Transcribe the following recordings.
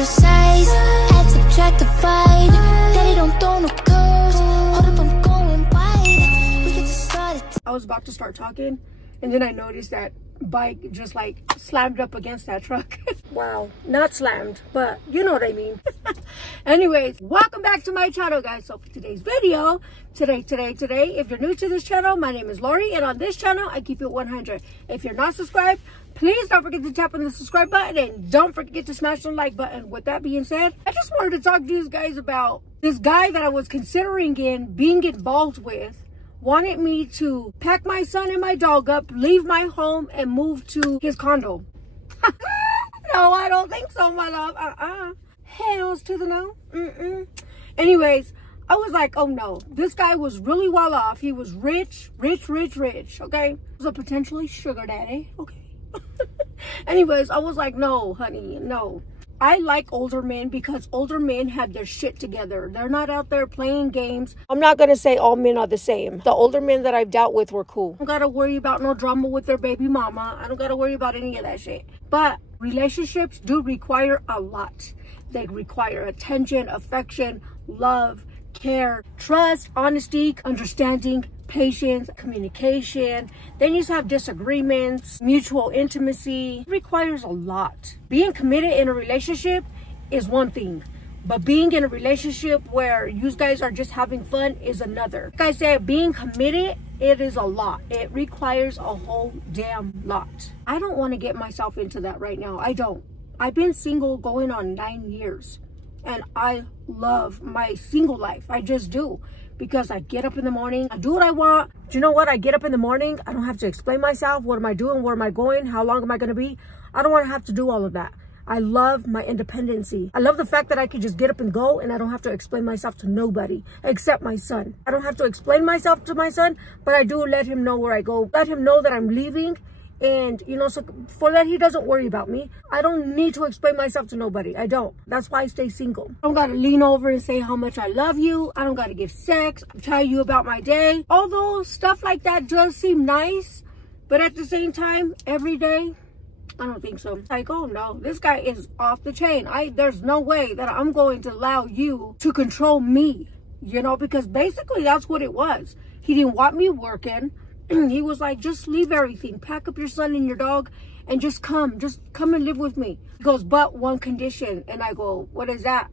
exercise, add, subtract, divide. Daddy don't throw no curves. Hold up, I'm going wide. We get to start it. I was about to start talking, and then I noticed that bike just like slammed up against that truck. Wow, not slammed, but you know what I mean. Anyways, welcome back to my channel, guys. So for today's video, today, if you're new to this channel, my name is Lori, and on this channel I keep it 100. If you're not subscribed, please don't forget to tap on the subscribe button, and don't forget to smash the like button. With that being said, I just wanted to talk to you guys about this guy that I was considering being involved with. Wanted me to pack my son and my dog up, leave my home, and move to his condo. No, I don't think so, my love. Hells to the no. Anyways, I was like, oh no, this guy was really well off. He was rich, okay? He was a potentially sugar daddy, okay? Anyways, I was like, no, honey, no. I like older men because older men have their shit together. They're not out there playing games. I'm not going to say all men are the same. The older men that I've dealt with were cool. I don't got to worry about no drama with their baby mama. I don't got to worry about any of that shit. But relationships do require a lot. They require attention, affection, love, care, trust, honesty, understanding, patience, communication. Then you have disagreements, mutual intimacy. It requires a lot. Being committed in a relationship is one thing, but being in a relationship where you guys are just having fun is another. Like I said, being committed, it is a lot. It requires a whole damn lot. I don't want to get myself into that right now. I don't. I've been single going on 9 years, and I love my single life. I just do. Because I get up in the morning, I do what I want. Do you know what? I get up in the morning, I don't have to explain myself. What am I doing? Where am I going? How long am I going to be? I don't want to have to do all of that. I love my independency. I love the fact that I can just get up and go, and I don't have to explain myself to nobody except my son. I don't have to explain myself to my son, but I do let him know where I go. Let him know that I'm leaving. And, you know, so for that, he doesn't worry about me. I don't need to explain myself to nobody. I don't. That's why I stay single. I don't got to lean over and say how much I love you. I don't got to give sex, tell you about my day. Although stuff like that does seem nice, but at the same time, every day, I don't think so. Like, oh no, this guy is off the chain. There's no way that I'm going to allow you to control me, you know, because basically that's what it was. He didn't want me working. He was like, just leave everything, pack up your son and your dog, and just come and live with me. He goes, but one condition. And I go, what is that?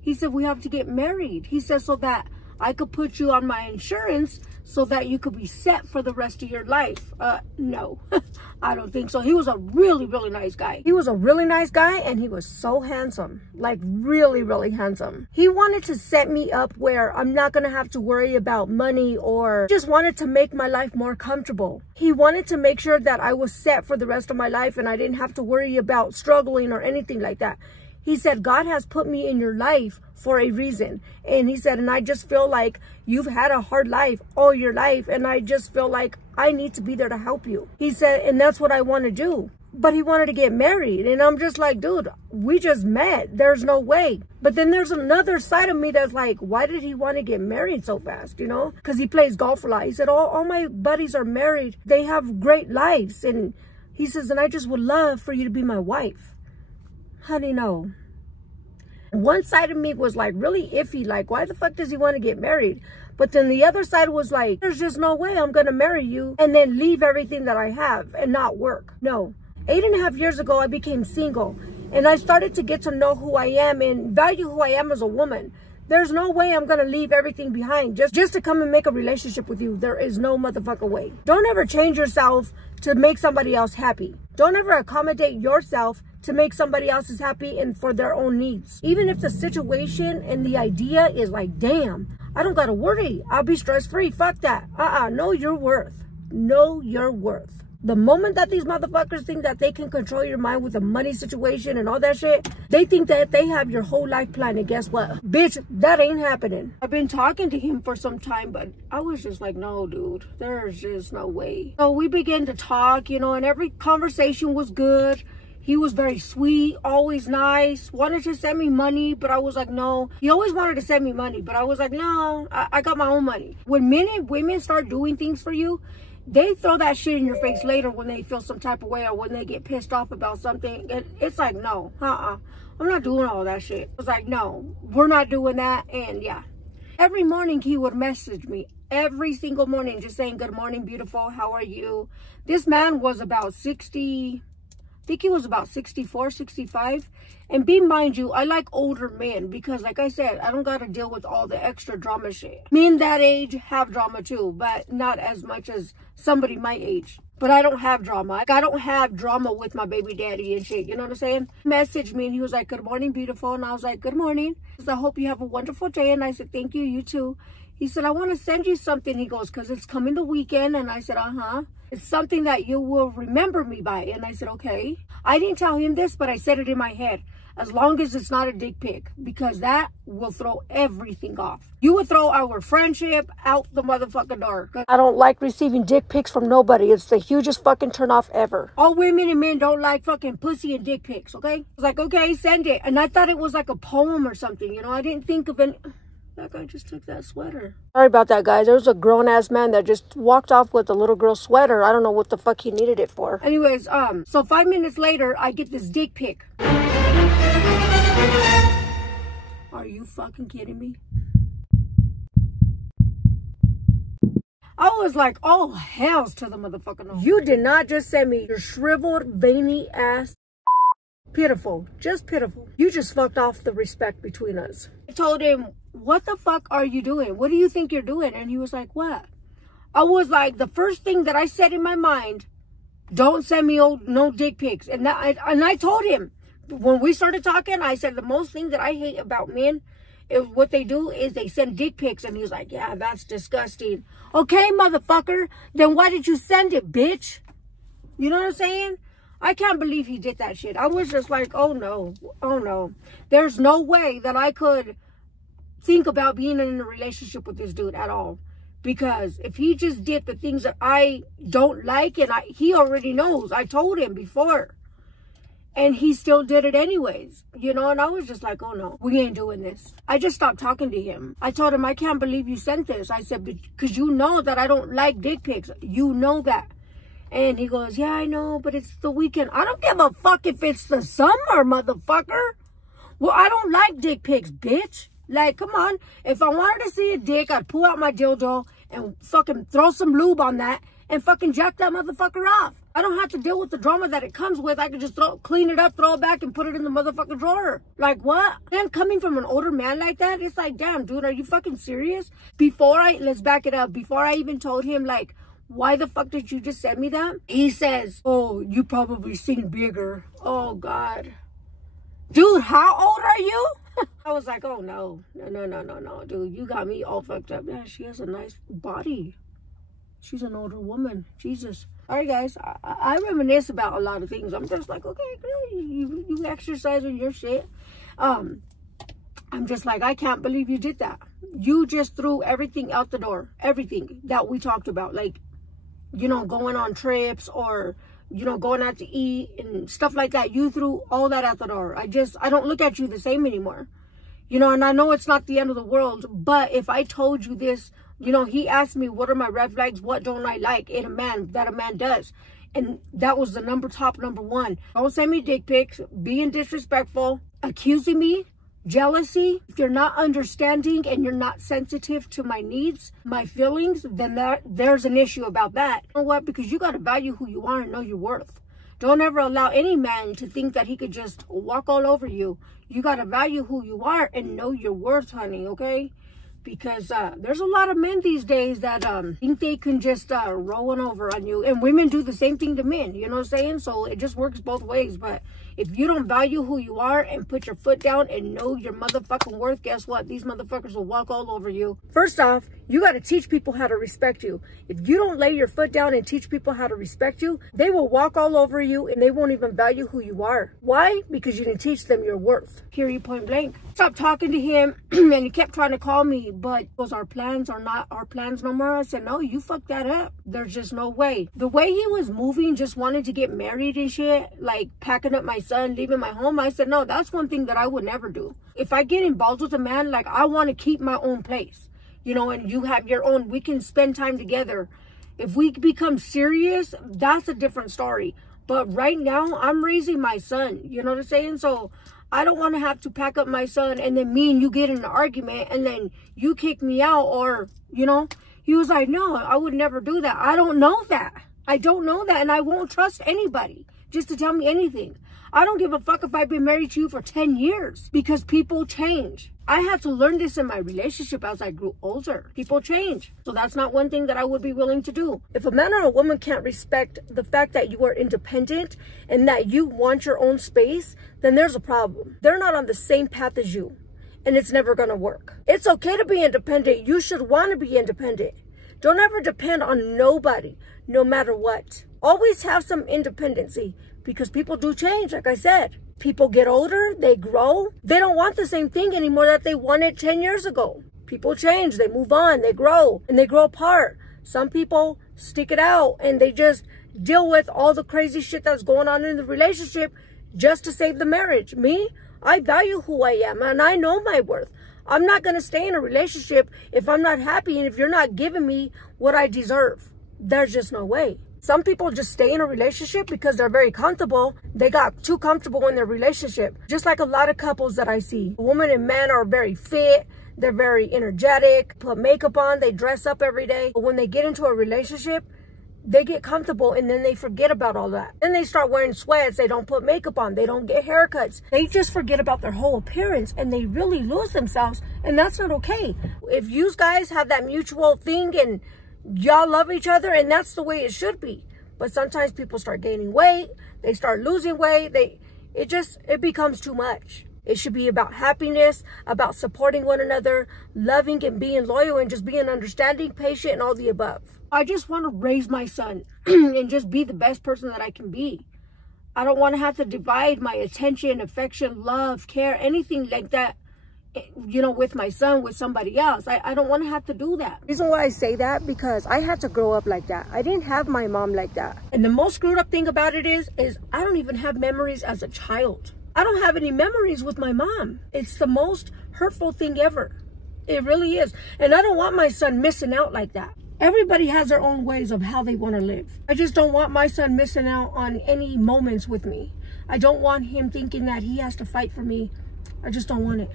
He said, we have to get married. He said, so that I could put you on my insurance so that you could be set for the rest of your life. No, I don't think so. He was a really nice guy. He was a really nice guy, and he was so handsome, like really handsome. He wanted to set me up where I'm not going to have to worry about money, or just wanted to make my life more comfortable. He wanted to make sure that I was set for the rest of my life and I didn't have to worry about struggling or anything like that. He said, God has put me in your life for a reason. And he said, and I just feel like you've had a hard life all your life. And I just feel like I need to be there to help you. He said, and that's what I want to do. But he wanted to get married. And I'm just like, dude, we just met. There's no way. But then there's another side of me that's like, why did he want to get married so fast, you know? Because he plays golf a lot. He said, all my buddies are married. They have great lives. And he says, and I just would love for you to be my wife. Honey, no. One side of me was like really iffy, like, why the fuck does he want to get married? But then the other side was like, there's just no way I'm going to marry you and then leave everything that I have and not work. No. 8.5 years ago, I became single, and I started to get to know who I am and value who I am as a woman. There's no way I'm going to leave everything behind just to come and make a relationship with you. There is no motherfucker way. Don't ever change yourself to make somebody else happy. Don't ever accommodate yourself to make somebody else happy and for their own needs. Even if the situation and the idea is like, damn, I don't got to worry. I'll be stress-free. Fuck that. Know your worth. Know your worth. The moment that these motherfuckers think that they can control your mind with a money situation and all that shit, they think that they have your whole life planned. And guess what? Bitch, that ain't happening. I've been talking to him for some time, but I was just like, no, dude, there's just no way. So we began to talk, you know, and every conversation was good. He was very sweet, always nice, wanted to send me money, but I was like, no. He always wanted to send me money, but I was like, no, I got my own money. When men and women start doing things for you, they throw that shit in your face later when they feel some type of way or when they get pissed off about something. It's like, no, I'm not doing all that shit. I was like, no, we're not doing that. And yeah, every morning he would message me, every single morning, just saying, good morning, beautiful, how are you? This man was about 60, I think he was about 64, 65. And be mind you, I like older men because, like I said, I don't got to deal with all the extra drama shit. Men that age have drama too, but not as much as somebody my age. But I don't have drama. Like, I don't have drama with my baby daddy and shit. You know what I'm saying? He messaged me and he was like, good morning, beautiful. And I was like, good morning. He said, I hope you have a wonderful day. And I said, thank you, you too. He said, I want to send you something. He goes, because it's coming the weekend. And I said, it's something that you will remember me by. And I said, okay. I didn't tell him this, but I said it in my head. As long as it's not a dick pic, because that will throw everything off. You would throw our friendship out the motherfucking door. I don't like receiving dick pics from nobody. It's the hugest fucking turnoff ever. All women and men don't like fucking pussy and dick pics, okay? I was like, okay, send it. And I thought it was like a poem or something, you know? I didn't think of any... That guy just took that sweater. Sorry about that, guys. There was a grown-ass man that just walked off with a little girl sweater. I don't know what the fuck he needed it for. Anyways, so 5 minutes later, I get this dick pic. Are you fucking kidding me? I was like, oh, hells to the motherfucker no. You did not just send me your shriveled, veiny ass. Pitiful. Just pitiful. You just fucked off the respect between us. I told him, what the fuck are you doing? What do you think you're doing? And he was like, what? I was like, the first thing that I said in my mind, don't send me no dick pics. And I told him, when we started talking, I said the most thing that I hate about men is what they do is they send dick pics. And he's like, yeah, that's disgusting. Okay, motherfucker, then why did you send it, bitch? You know what I'm saying? I can't believe he did that shit. I was just like, oh no, oh no. There's no way that I could think about being in a relationship with this dude at all. Because if he just did the things that I don't like, and he already knows, I told him before. And he still did it anyways, you know, and I was just like, oh no, we ain't doing this. I just stopped talking to him. I told him, I can't believe you sent this. I said, because you know that I don't like dick pics. You know that. And he goes, yeah, I know, but it's the weekend. I don't give a fuck if it's the summer, motherfucker. Well, I don't like dick pics, bitch. Like, come on. If I wanted to see a dick, I'd pull out my dildo and fucking throw some lube on that and fucking jack that motherfucker off. I don't have to deal with the drama that it comes with. I can just clean it up, throw it back, and put it in the motherfucking drawer. Like, what? And coming from an older man like that, it's like, damn, dude, are you fucking serious? Let's back it up. Before I even told him, like, why the fuck did you just send me that? He says, oh, you probably seen bigger. Oh, God. Dude, how old are you? I was like, oh, no, dude, you got me all fucked up. Yeah, she has a nice body. She's an older woman. Jesus. All right, guys, I reminisce about a lot of things. I'm just like, okay, girl, you exercise on your shit. I'm just like, I can't believe you did that. You just threw everything out the door. Everything that we talked about. Like, you know, going on trips or, you know, going out to eat and stuff like that. You threw all that out the door. I don't look at you the same anymore. You know, and I know it's not the end of the world, but if I told you this, you know, he asked me, what are my red flags? What don't I like in a man that a man does? And that was the top number one. Don't send me dick pics, being disrespectful, accusing me, jealousy. If you're not understanding and you're not sensitive to my needs, my feelings, then there's an issue about that. You know what? Because you got to value who you are and know your worth. Don't ever allow any man to think that he could just walk all over you. You got to value who you are and know your worth, honey, okay? Because there's a lot of men these days that think they can just roll one over on you. And women do the same thing to men, you know what I'm saying? So it just works both ways. But if you don't value who you are and put your foot down and know your motherfucking worth, guess what? These motherfuckers will walk all over you. First off, you got to teach people how to respect you. If you don't lay your foot down and teach people how to respect you, they will walk all over you and they won't even value who you are. Why? Because you didn't teach them your worth. Period, point blank. Stopped talking to him and he kept trying to call me, but those our plans are not our plans no more. I said, no, you fucked that up. There's just no way. The way he was moving, just wanted to get married and shit, like packing up my son, leaving my home. I said, no, that's one thing that I would never do. If I get involved with a man, like I want to keep my own place, you know, and you have your own, we can spend time together If we become serious, that's a different story. But right now, I'm raising my son. You know what I'm saying? So I don't want to have to pack up my son and then me and you get in an argument and then you kick me out, or, you know. He was like, no, I would never do that. I don't know that. I don't know that, and I won't trust anybody just to tell me anything. I don't give a fuck if I've been married to you for 10 years because people change. I had to learn this in my relationship as I grew older. People change. So that's not one thing that I would be willing to do. If a man or a woman can't respect the fact that you are independent and that you want your own space, then there's a problem. They're not on the same path as you, and it's never going to work. It's okay to be independent. You should want to be independent. Don't ever depend on nobody, no matter what. Always have some independency because people do change, like I said. People get older, they grow. They don't want the same thing anymore that they wanted 10 years ago. People change, they move on, they grow, and they grow apart. Some people stick it out and they just deal with all the crazy shit that's going on in the relationship just to save the marriage. Me, I value who I am and I know my worth. I'm not going to stay in a relationship if I'm not happy and if you're not giving me what I deserve. There's just no way. Some people just stay in a relationship because they're very comfortable. They got too comfortable in their relationship. Just like a lot of couples that I see. Women and men are very fit. They're very energetic, put makeup on, they dress up every day. But when they get into a relationship, they get comfortable and then they forget about all that. Then they start wearing sweats, they don't put makeup on, they don't get haircuts. They just forget about their whole appearance and they really lose themselves, and that's not okay. If you guys have that mutual thing and y'all love each other, and that's the way it should be. But sometimes people start gaining weight, they start losing weight, it becomes too much. It should be about happiness, about supporting one another, loving and being loyal, and just being understanding, patient, and all the above. I just want to raise my son and just be the best person that I can be. I don't want to have to divide my attention, affection, love, care, anything like that, you know, with my son, with somebody else. I don't want to have to do that. The reason why I say that, because I had to grow up like that. I didn't have my mom like that. And the most screwed up thing about it is I don't even have memories as a child. I don't have any memories with my mom. It's the most hurtful thing ever. It really is. And I don't want my son missing out like that. Everybody has their own ways of how they want to live. I just don't want my son missing out on any moments with me. I don't want him thinking that he has to fight for me. I just don't want it.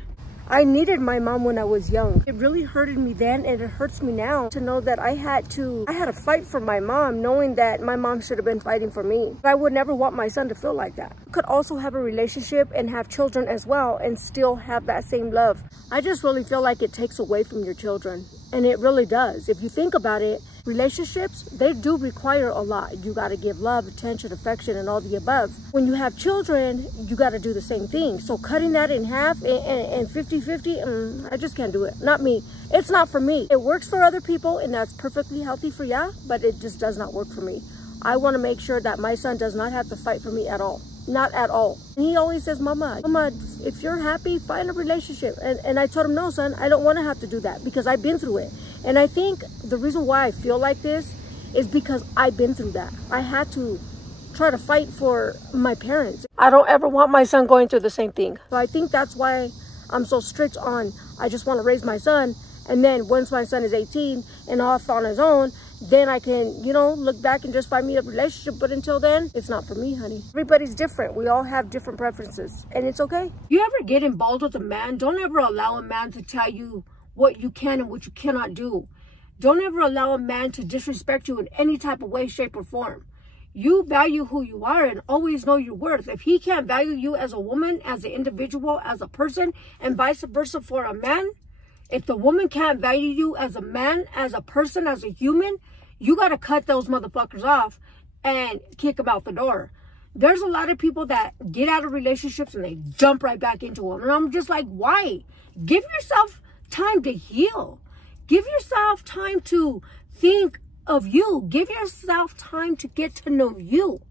I needed my mom when I was young. It really hurted me then, and it hurts me now to know that I had to fight for my mom, knowing that my mom should have been fighting for me. But I would never want my son to feel like that. You could also have a relationship and have children as well and still have that same love. I just really feel like it takes away from your children, and it really does. If you think about it, relationships, they do require a lot. You got to give love, attention, affection, and all the above. When you have children, you got to do the same thing. So cutting that in half and 50-50, I just can't do it. Not me. It's not for me. It works for other people, and that's perfectly healthy for ya, but it just does not work for me. I want to make sure that my son does not have to fight for me at all. Not at all. And he always says, Mama, if you're happy, find a relationship. And I told him, no, son, I don't want to have to do that because I've been through it. And I think the reason why I feel like this is because I've been through that. I had to try to fight for my parents. I don't ever want my son going through the same thing. So I think that's why I'm so strict on, I just want to raise my son. And then once my son is 18 and off on his own, then I can, you know, look back and just find me a relationship. But until then, it's not for me, honey. Everybody's different. We all have different preferences, and it's okay. You ever get involved with a man, don't ever allow a man to tell you what you can and what you cannot do. Don't ever allow a man to disrespect you in any type of way, shape, or form. You value who you are and always know your worth. If he can't value you as a woman, as an individual, as a person, and vice versa for a man, if the woman can't value you as a man, as a person, as a human, you got to cut those motherfuckers off and kick them out the door. There's a lot of people that get out of relationships and they jump right back into them. And I'm just like, why? Give yourself time to heal. Give yourself time to think of you. Give yourself time to get to know you.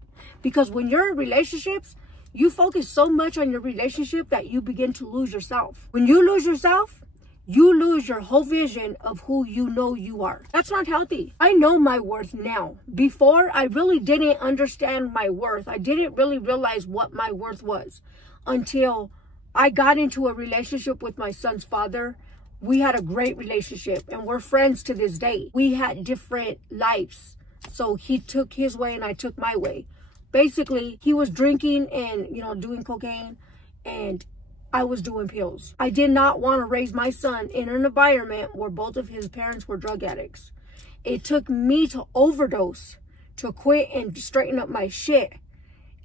Because when you're in relationships, you focus so much on your relationship that you begin to lose yourself. When you lose yourself, you lose your whole vision of who you know you are. That's not healthy. I know my worth now. Before, I really didn't understand my worth. I didn't really realize what my worth was until I got into a relationship with my son's father. We had a great relationship and we're friends to this day. We had different lives. So he took his way and I took my way. Basically, he was drinking and, you know, doing cocaine, and I was doing pills. I did not want to raise my son in an environment where both of his parents were drug addicts. It took me to overdose to quit and straighten up my shit.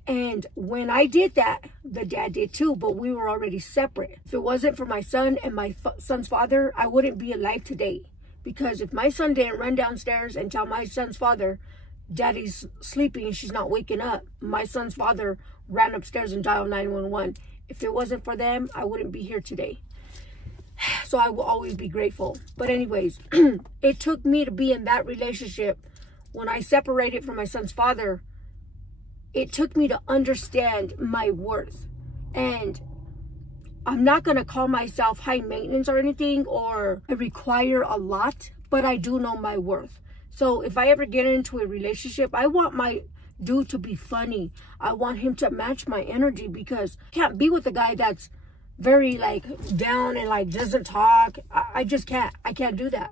And when I did that, the dad did too, but we were already separate. If it wasn't for my son and my son's father, I wouldn't be alive today. Because if my son didn't run downstairs and tell my son's father, Daddy's sleeping and she's not waking up, my son's father ran upstairs and dialed 911. If it wasn't for them, I wouldn't be here today. So I will always be grateful. But anyways, it took me to be in that relationship. When I separated from my son's father, it took me to understand my worth. And I'm not going to call myself high maintenance or anything, or I require a lot, but I do know my worth. So if I ever get into a relationship, I want my dude to be funny. I want him to match my energy, because I can't be with a guy that's very like down and like doesn't talk. I just can't. I can't do that.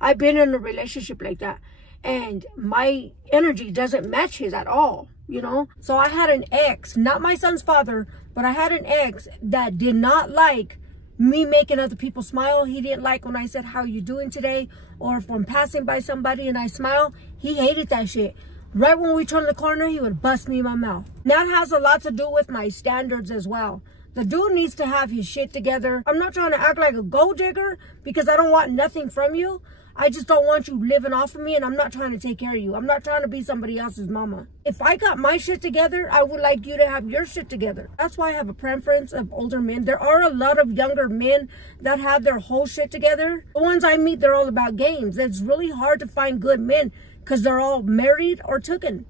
I've been in a relationship like that, and my energy doesn't match his at all, you know? So I had an ex, not my son's father, but I had an ex that did not like me making other people smile. He didn't like when I said, "How you doing today?" Or if I'm passing by somebody and I smile, he hated that shit. Right when we turn the corner, he would bust me in my mouth. That has a lot to do with my standards as well. The dude needs to have his shit together. I'm not trying to act like a gold digger, because I don't want nothing from you. I just don't want you living off of me, and I'm not trying to take care of you. I'm not trying to be somebody else's mama. If I got my shit together, I would like you to have your shit together. That's why I have a preference of older men. There are a lot of younger men that have their whole shit together. The ones I meet, they're all about games. It's really hard to find good men because they're all married or tooken.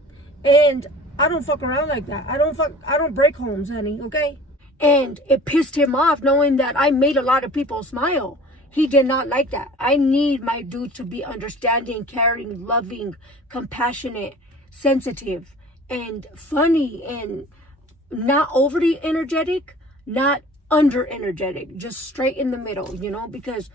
And I don't fuck around like that. I don't break homes, honey, okay? And it pissed him off knowing that I made a lot of people smile. He did not like that. I need my dude to be understanding, caring, loving, compassionate, sensitive, and funny, and not overly energetic, not under energetic, just straight in the middle, you know, because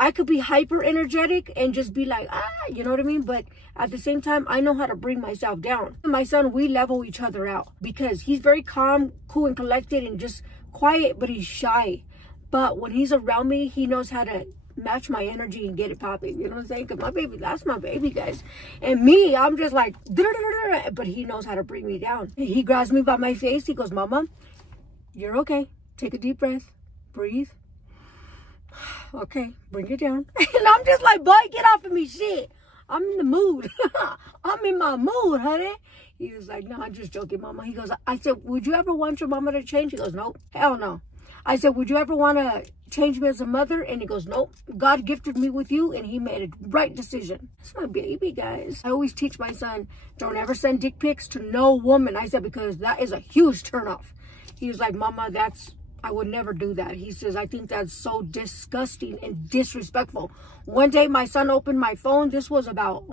I could be hyper energetic and just be like, you know what I mean? But at the same time, I know how to bring myself down. My son, we level each other out, because he's very calm, cool, and collected, and just quiet, but he's shy. But when he's around me, he knows how to match my energy and get it popping. You know what I'm saying? Because my baby, that's my baby, guys. And me, I'm just like, but he knows how to bring me down. He grabs me by my face. He goes, "Mama, you're okay. Take a deep breath. Breathe. Okay, bring it down." And I'm just like, "Boy, get off of me, shit. I'm in the mood. I'm in my mood, honey." He was like, "No, I'm just joking, Mama." He goes, I said, "Would you ever want your mama to change?" He goes, "Nope, hell no." I said, "Would you ever want to change me as a mother?" And he goes, "Nope. God gifted me with you, and he made a right decision." That's my baby, guys. I always teach my son, don't ever send dick pics to no woman. I said, because that is a huge turnoff. He was like, "Mama, I would never do that." He says, "I think that's so disgusting and disrespectful." One day, my son opened my phone. This was about,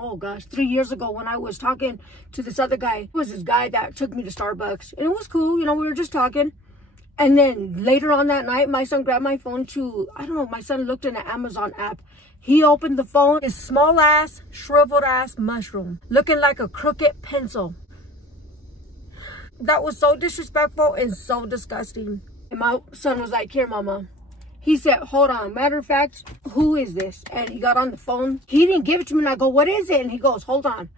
3 years ago, when I was talking to this other guy. It was this guy that took me to Starbucks. And it was cool. You know, we were just talking. And then later on that night, my son grabbed my phone my son looked in the Amazon app. He opened the phone, his small ass, shriveled ass mushroom, looking like a crooked pencil. That was so disrespectful and so disgusting. And my son was like, "Here, Mama." He said, "Hold on. Matter of fact, who is this?" And he got on the phone. He didn't give it to me. And I go, "What is it?" And he goes, "Hold on."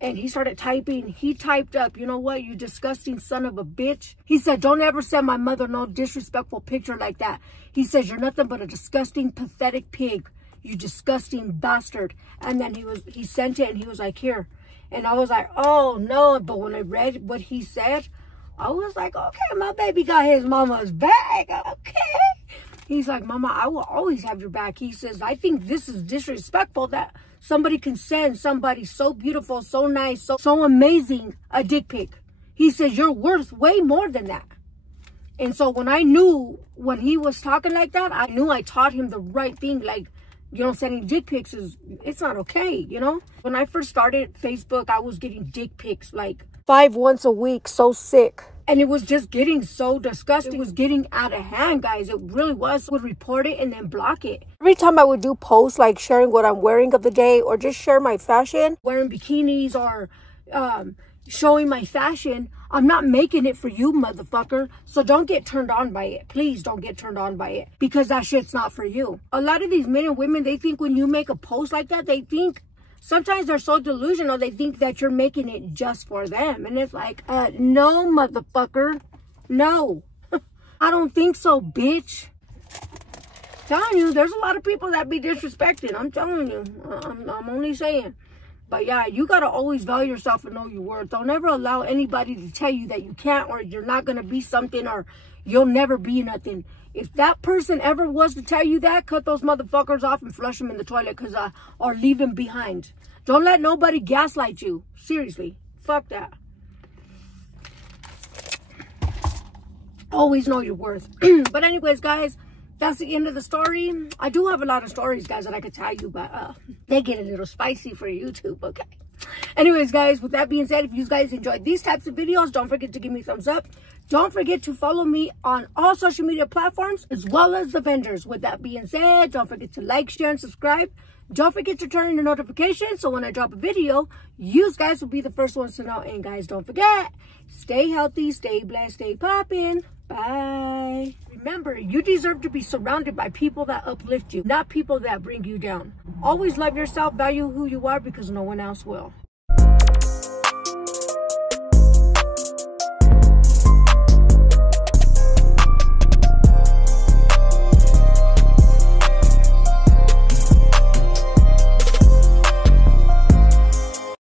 And he started typing. He typed up, "You know what, you disgusting son of a bitch." He said, "Don't ever send my mother no disrespectful picture like that." He says, "You're nothing but a disgusting, pathetic pig. You disgusting bastard." And then he sent it, and he was like, "Here." And I was like, "Oh, no." But when I read what he said, I was like, okay, my baby got his mama's back. Okay. He's like, "Mama, I will always have your back." He says, "I think this is disrespectful that somebody can send somebody so beautiful, so nice, so amazing a dick pic." He says, "You're worth way more than that." And so when he was talking like that, I knew I taught him the right thing. Like, you know, sending dick pics it's not okay, you know? When I first started Facebook, I was getting dick pics like 5 once a week, so sick. And it was just getting so disgusting. It was getting out of hand, guys. It really was. I would report it and then block it. Every time I would do posts like sharing what I'm wearing of the day or just share my fashion, wearing bikinis or showing my fashion, I'm not making it for you, motherfucker. So don't get turned on by it. Please don't get turned on by it, because that shit's not for you. A lot of these men and women, they think when you make a post like that, they think, sometimes they're so delusional, they think that you're making it just for them. And it's like, no, motherfucker. No. I don't think so, bitch. Telling you, there's a lot of people that be disrespected. I'm telling you. I'm only saying. But yeah, you got to always value yourself and know your worth. Don't ever allow anybody to tell you that you can't, or you're not going to be something, or you'll never be nothing. If that person ever was to tell you that, cut those motherfuckers off and flush them in the toilet, or leave them behind. Don't let nobody gaslight you. Seriously. Fuck that. Always know your worth. But anyways, guys, that's the end of the story. I do have a lot of stories, guys, that I could tell you, but they get a little spicy for YouTube, okay? Anyways, guys, with that being said, if you guys enjoyed these types of videos, don't forget to give me a thumbs up. Don't forget to follow me on all social media platforms, as well as the vendors. With that being said, don't forget to like, share, and subscribe. Don't forget to turn on the notifications, so when I drop a video, you guys will be the first ones to know. And guys, don't forget, stay healthy, stay blessed, stay poppin'. Bye. Remember, you deserve to be surrounded by people that uplift you, not people that bring you down. Always love yourself, value who you are, because no one else will.